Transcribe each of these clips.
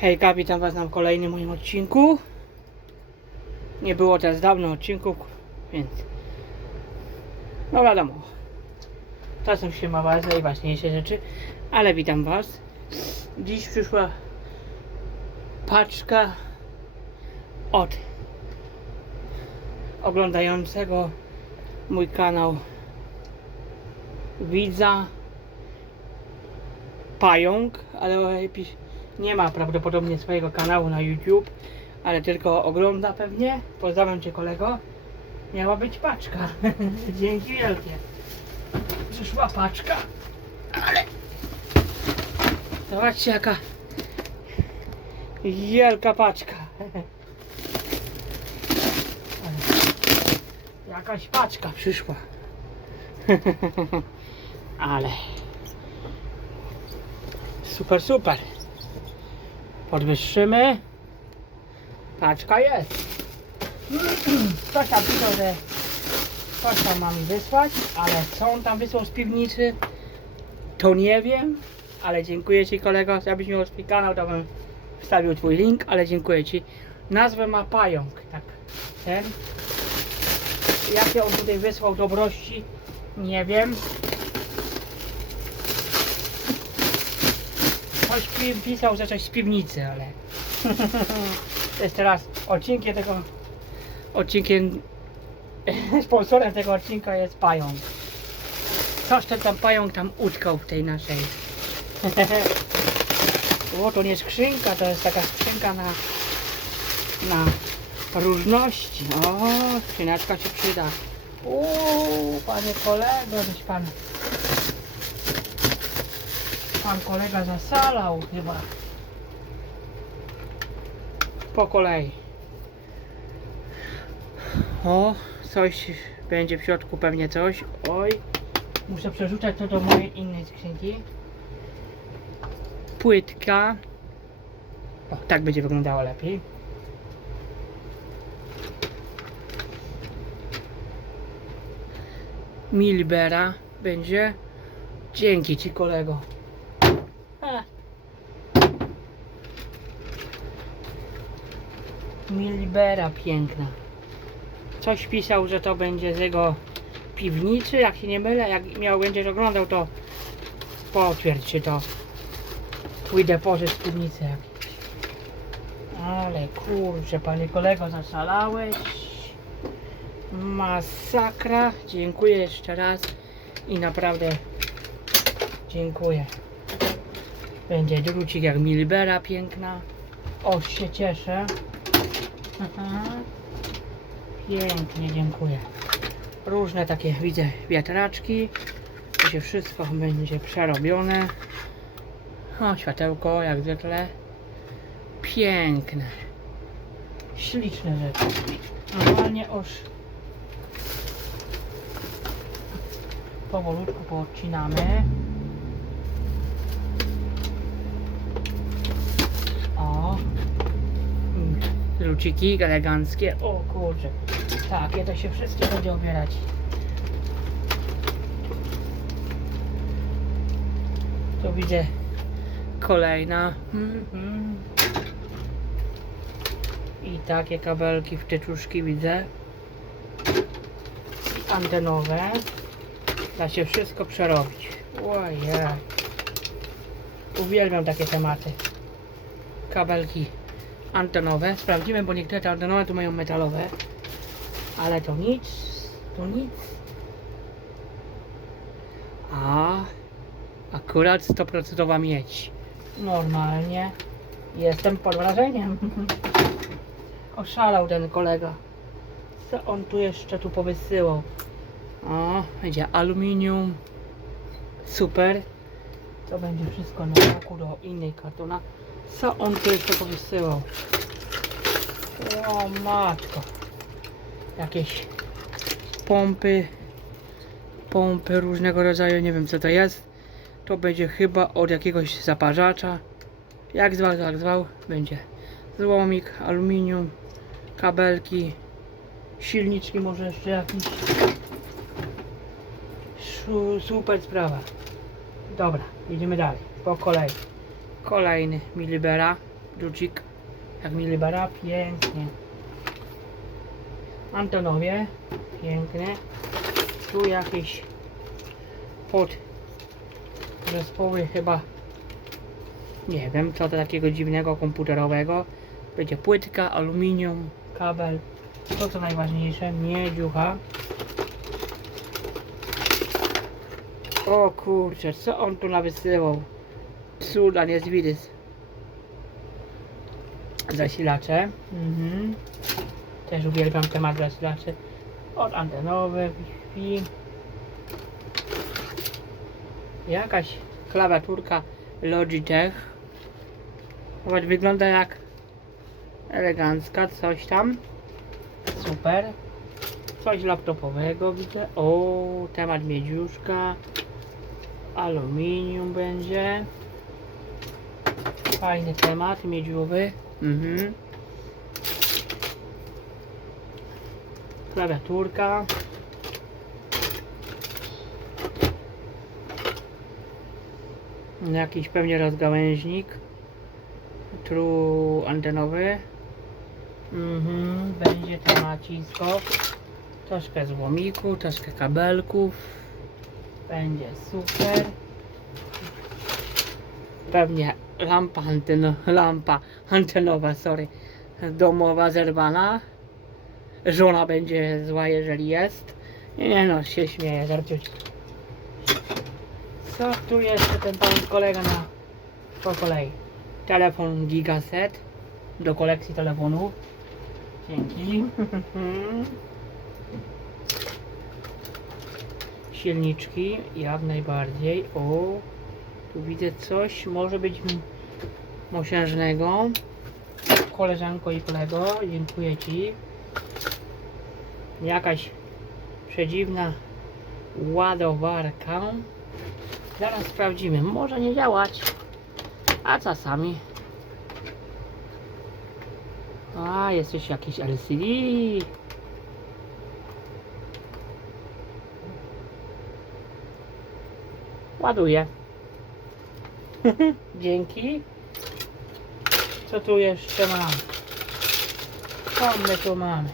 Hejka, witam Was na kolejnym moim odcinku. Nie było teraz dawno odcinków, więc no wiadomo. Czasem się ma ważne i ważniejsze rzeczy, ale witam Was. Dziś przyszła paczka od oglądającego mój kanał widza Pająk, ale pisz- nie ma prawdopodobnie swojego kanału na YouTube, ale tylko ogląda pewnie. Pozdrawiam Cię kolego. Miała być paczka. Dzięki wielkie. Przyszła paczka, ale zobaczcie jaka wielka paczka. Jakaś paczka przyszła. ale super, super. Podwyższymy. Paczka jest. Ktoś tam pisał, że coś tam ma mi wysłać, ale co on tam wysłał z piwnicy, to nie wiem. Ale dziękuję Ci kolego, jakbyś miał swój kanał, to bym wstawił Twój link, ale dziękuję Ci. Nazwę ma Pająk, tak. Ten. Jakie on tutaj wysłał dobrości, nie wiem. Pi- pisał, że coś z piwnicy, ale to jest teraz odcinkiem tego odcinkiem sponsorem tego odcinka jest pająk. Coś ten tam pająk tam utkał w tej naszej. o, to nie skrzynka, to jest taka skrzynka na na różności. O, skrzyneczka się przyda. Uuu, panie kolego, żeś pan Pan kolega zasalał chyba. Po kolei. O, coś będzie w środku, pewnie coś. Oj, muszę przerzucać to do mojej innej skrzynki. Płytka. O, tak będzie wyglądało lepiej. Milbera będzie. Dzięki Ci kolego. Milbera piękna. Coś pisał, że to będzie z jego piwnicy, jak się nie mylę. Jak miał będziesz oglądał, to potwierdź, czy to twój depozyt. Ale kurczę, panie kolego, zaszalałeś. Masakra. Dziękuję jeszcze raz i naprawdę dziękuję. Będzie drucik jak Milbera piękna. O, się cieszę. Aha. Pięknie, dziękuję. Różne takie widzę wiatraczki. To się wszystko będzie przerobione. O, światełko jak zwykle. Piękne. Śliczne rzeczy. Normalnie oż powolutku poodcinamy. O. Mm, Luciki eleganckie. O kurczę. Takie to się wszystkie będzie obierać. Tu widzę kolejna. Mhm. I takie kabelki w tyczuszki widzę. I antenowe. Da się wszystko przerobić. Ojej. Uwielbiam takie tematy. Kabelki antenowe. Sprawdzimy, bo niektóre te antenowe tu mają metalowe. Ale to nic. To nic. A akurat 100% miedź. Normalnie. Jestem pod wrażeniem. Oszalał ten kolega. Co on tu jeszcze tu powysyłał? O, będzie aluminium. Super. To będzie wszystko na boku do innej kartona. Co on tu jeszcze powysyłał? O matko. Jakieś pompy. Pompy różnego rodzaju. Nie wiem co to jest. To będzie chyba od jakiegoś zaparzacza. Jak zwał, tak zwał. Będzie złomik, aluminium, kabelki, silniczki może jeszcze jakieś. Su- Super sprawa. Dobra, idziemy dalej. Po kolei. Kolejny Milibera. Dżucik. Jak mi libera, pięknie. Antonowie, piękne. Tu jakieś pod zespoły chyba nie wiem co to takiego dziwnego komputerowego. Będzie płytka, aluminium, kabel. To co najważniejsze, miedziucha. O kurczę, co on tu nawysyłał? Cuda nie zwidys. Zasilacze. Mhm. Też uwielbiam temat zasilaczy. Od antenowy, Wi-Fi. Jakaś klawiaturka Logitech. Nawet wygląda jak elegancka, coś tam. Super. Coś laptopowego widzę. O, temat miedziuszka. Aluminium będzie. Fajny temat, miedziuwy. Mhm. Klawiaturka. Jakiś pewnie rozgałęźnik. Tru antenowy. Mhm, będzie temacisko. Troszkę złomiku, troszkę kabelków. Będzie super. Pewnie lampa anteno, lampa antenowa, sorry, domowa zerwana. Żona będzie zła, jeżeli jest. Nie no, się śmieję, żarciuć. Co tu jeszcze ten pan kolega na po kolei? Telefon Gigaset do kolekcji telefonów. Dzięki. Silniczki, jak najbardziej. O, tu widzę coś, może być mosiężnego. Koleżanko i kolego, dziękuję Ci. Jakaś przedziwna ładowarka. Zaraz sprawdzimy. Może nie działać. A czasami. A, jest jeszcze jakiś LCD. Ładuję. Dzięki. Co tu jeszcze mamy? Co my tu mamy?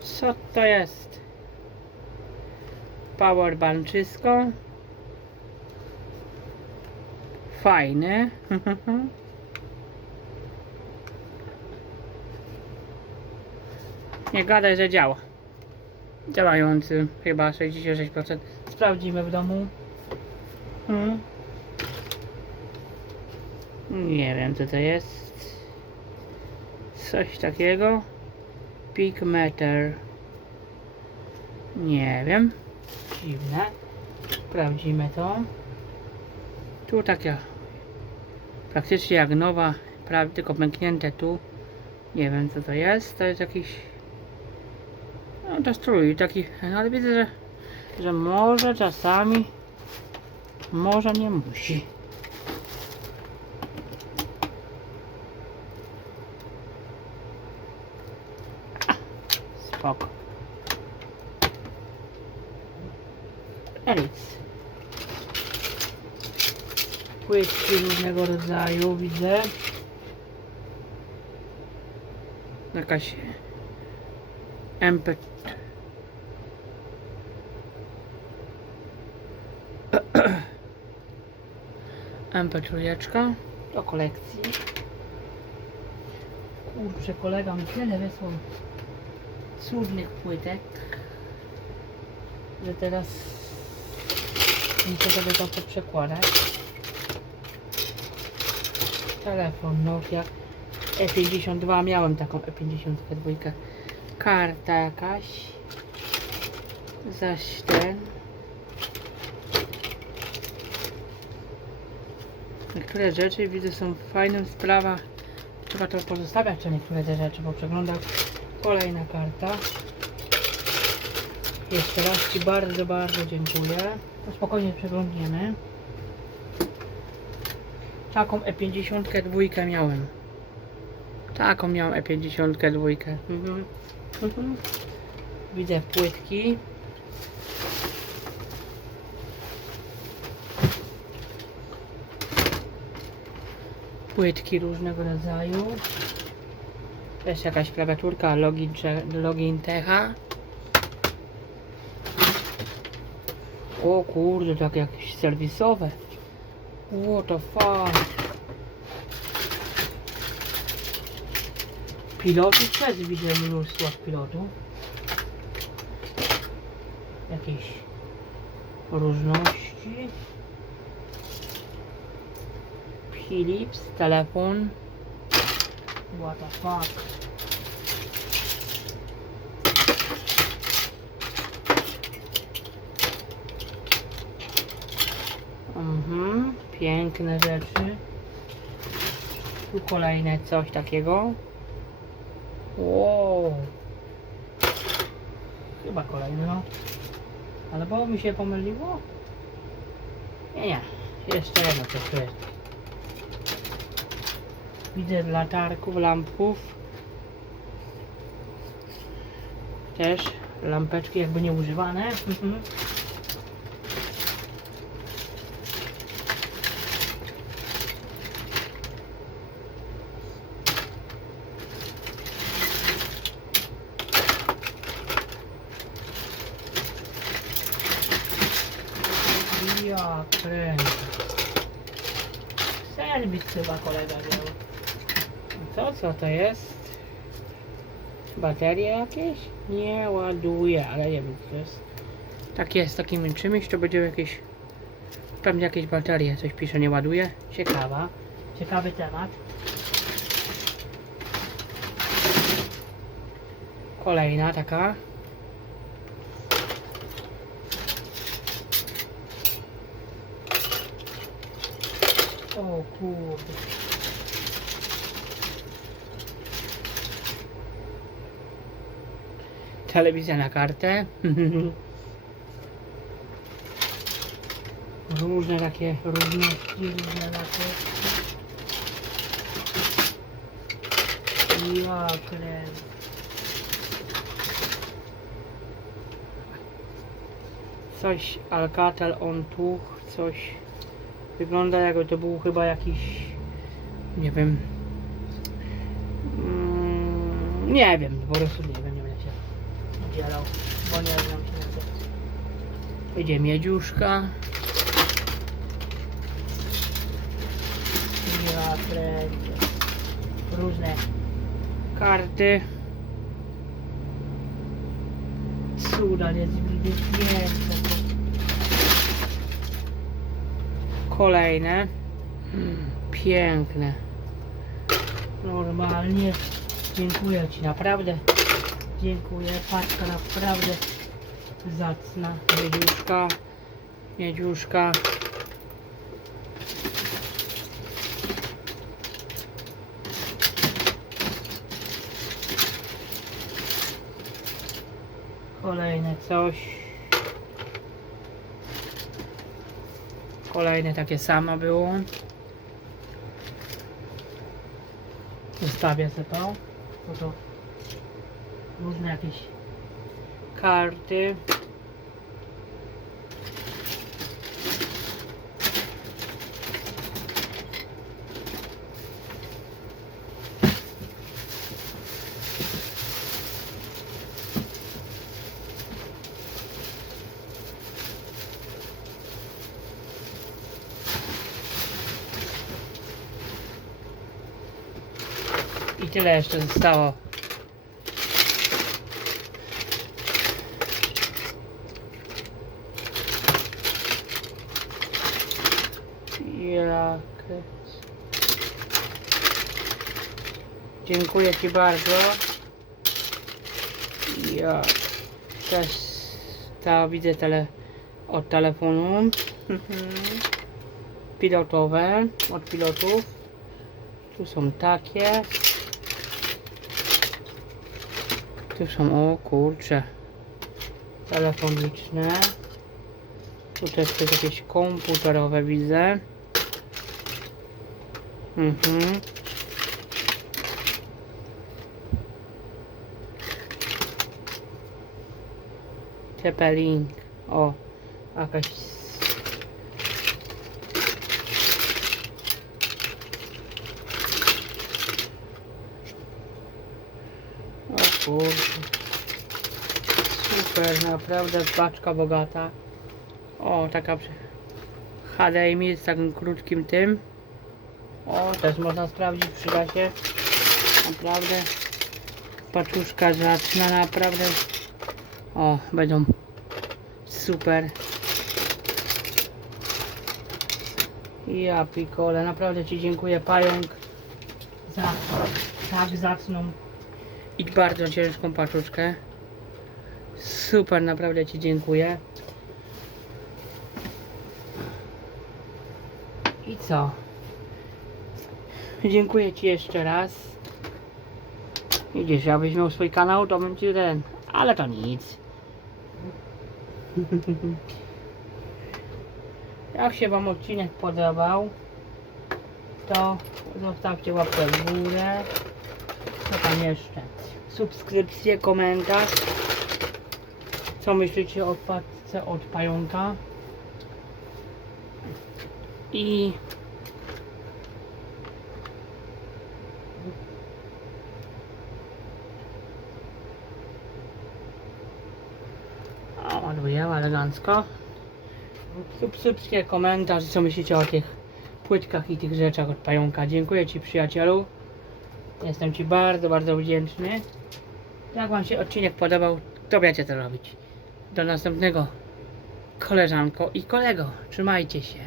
Co to jest? Powerbanczysko. Fajny. Nie gadaj, że działa. Działający chyba 66%. Sprawdzimy w domu. Hmm. Nie wiem co to jest. Coś takiego. Peak meter. Nie wiem. Dziwne. Sprawdzimy to. Tu takie praktycznie jak nowa, prawie tylko pęknięte tu. Nie wiem co to jest. To jest jakiś no to strój taki, no ale widzę, że, że może czasami może nie musi. Spoko. Nic. Płytki różnego rodzaju widzę. Jakaś MP MP3 do kolekcji. Kurczę, kolega mi tyle wysłał cudnych płytek, że teraz muszę sobie to przekładać. Telefon Nokia E52, miałem taką E52. Karta jakaś. Zaś ten. Niektóre rzeczy widzę są fajną sprawą. Trzeba to pozostawiać, czy niektóre te rzeczy, bo przeglądam kolejna karta. Jeszcze raz Ci bardzo, bardzo dziękuję. To spokojnie przeglądniemy. Taką E52 miałem. Taką miałem E52. Mhm. Mhm. Widzę płytki. Płytki różnego rodzaju. Też jakaś klawiaturka Login, Login Techa. O kurde, tak jakieś serwisowe. What the fuck. Pilotów też widzę mnóstwo pilotów. Jakieś różności. Philips, telefon. What the fuck. Mhm, piękne rzeczy. Tu kolejne coś takiego. Wow. Chyba kolejny, no. Ale bo mi się pomyliło? Nie, nie. Jeszcze jedno coś tu jest. Widzę latarków, lampków. Też lampeczki jakby nieużywane. Mhm. Ja kręcę. Serwis chyba kolega miał. Co, co to jest? Baterie jakieś? Nie ładuje, ale nie wiem co to jest. Tak jest, takim czymś to będzie jakieś... Pewnie jakieś baterie, coś pisze, nie ładuje. Ciekawa. Ciekawy temat. Kolejna taka. O kurde. Telewizja na kartę. różne takie różności, różne takie. Ja. Coś Alcatel on tuch, coś wygląda jakby to był chyba jakiś nie wiem mm, nie wiem, po prostu nie wiem, udzielał, bo nie znam się. Idzie miedziuszka. Ja kręcę. Różne karty. Cuda, widzieć więcej. Kolejne. Mm, Piękne. Normalnie. Dziękuję Ci, naprawdę. Dziękuję. Paczka naprawdę zacna. Miedziuszka. Miedziuszka. Kolejne coś. Kolejne takie samo było. Zostawię to. Bo to różne jakieś karty. I tyle jeszcze zostało. Jak... Dziękuję Ci bardzo. Ja też ta widzę tele od telefonu. Mhm. Pilotowe od pilotów. Tu są takie. Tu są, o kurcze, telefoniczne. Tu też jakieś komputerowe widzę. Mhm. Ciepelink. O, jakaś... O kurde. Super, naprawdę paczka bogata. O, taka przy... HDMI z takim krótkim tym. O, też można sprawdzić, przyda się. Naprawdę. Paczuszka zacna, naprawdę. O, będą super. Ja pikole, naprawdę Ci dziękuję pająk za tak zacną i bardzo ciężką paczuszkę. Super, naprawdę Ci dziękuję. I co? Dziękuję Ci jeszcze raz. Widzisz, jakbyś miał swój kanał, to bym Ci ten... Ale to nic. Jak się Wam odcinek podobał, to zostawcie łapkę w górę. Co tam jeszcze? Subskrypcję, komentarz. Co myślicie o paczce od pająka? I o, odbijała elegancko. Subskrypcję, komentarz, co myślicie o tych płytkach i tych rzeczach od pająka. Dziękuję Ci przyjacielu. Jestem Ci bardzo, bardzo wdzięczny. Jak Wam się odcinek podobał, to wiecie co robić. Do następnego koleżanko i kolego. Trzymajcie się.